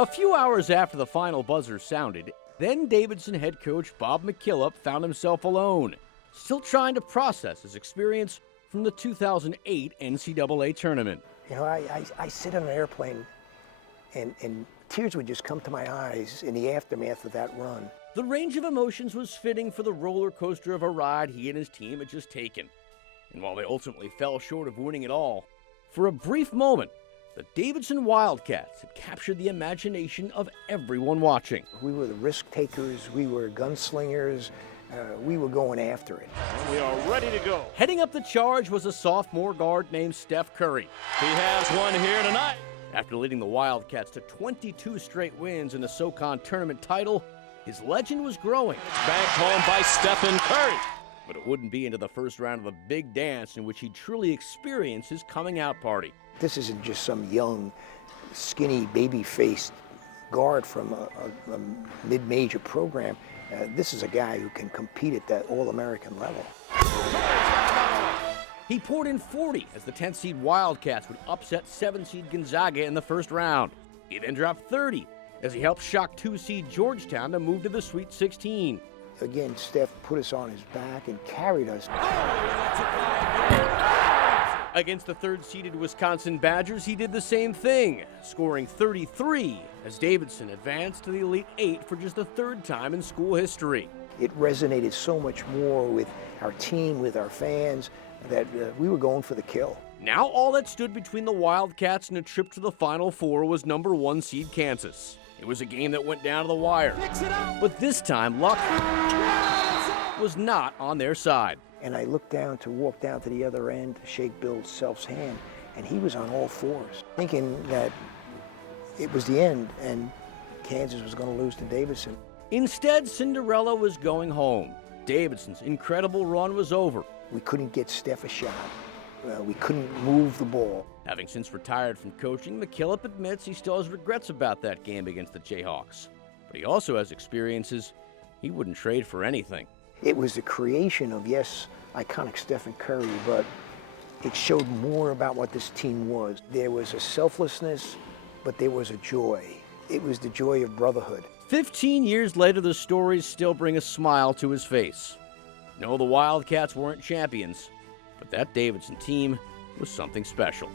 A few hours after the final buzzer sounded, then Davidson head coach Bob McKillop found himself alone, still trying to process his experience from the 2008 NCAA tournament. You know, I sit on an airplane and tears would just come to my eyes in the aftermath of that run. The range of emotions was fitting for the roller coaster of a ride he and his team had just taken. And while they ultimately fell short of winning it all, for a brief moment, the Davidson Wildcats had captured the imagination of everyone watching. We were the risk takers, we were gunslingers, we were going after it. We are ready to go. Heading up the charge was a sophomore guard named Steph Curry. He has one here tonight. After leading the Wildcats to 22 straight wins and a SoCon tournament title, his legend was growing. It's banked home by Stephen Curry. But it wouldn't be into the first round of the big dance in which he truly experienced his coming out party. This isn't just some young, skinny, baby-faced guard from a mid-major program. This is a guy who can compete at that All-American level. He poured in 40 as the 10th seed Wildcats would upset 7th seed Gonzaga in the first round. He then dropped 30 as he helped shock 2 seed Georgetown to move to the Sweet 16. Again, Steph put us on his back and carried us. Against the 3rd-seeded Wisconsin Badgers, he did the same thing, scoring 33 as Davidson advanced to the Elite 8 for just the 3rd time in school history. It resonated so much more with our team, with our fans, that we were going for the kill. Now all that stood between the Wildcats and a trip to the Final Four was number 1 seed Kansas. It was a game that went down to the wire. But this time, luck was not on their side. And I looked down to walk down to the other end to shake Bill Self's hand, and he was on all fours, thinking that it was the end and Kansas was going to lose to Davidson. Instead, Cinderella was going home. Davidson's incredible run was over. We couldn't get Steph a shot. We couldn't move the ball. Having since retired from coaching, McKillop admits he still has regrets about that game against the Jayhawks. But he also has experiences he wouldn't trade for anything. It was the creation of, yes, iconic Stephen Curry, but it showed more about what this team was. There was a selflessness, but there was a joy. It was the joy of brotherhood. 15 years later, the stories still bring a smile to his face. No, the Wildcats weren't champions, but that Davidson team was something special.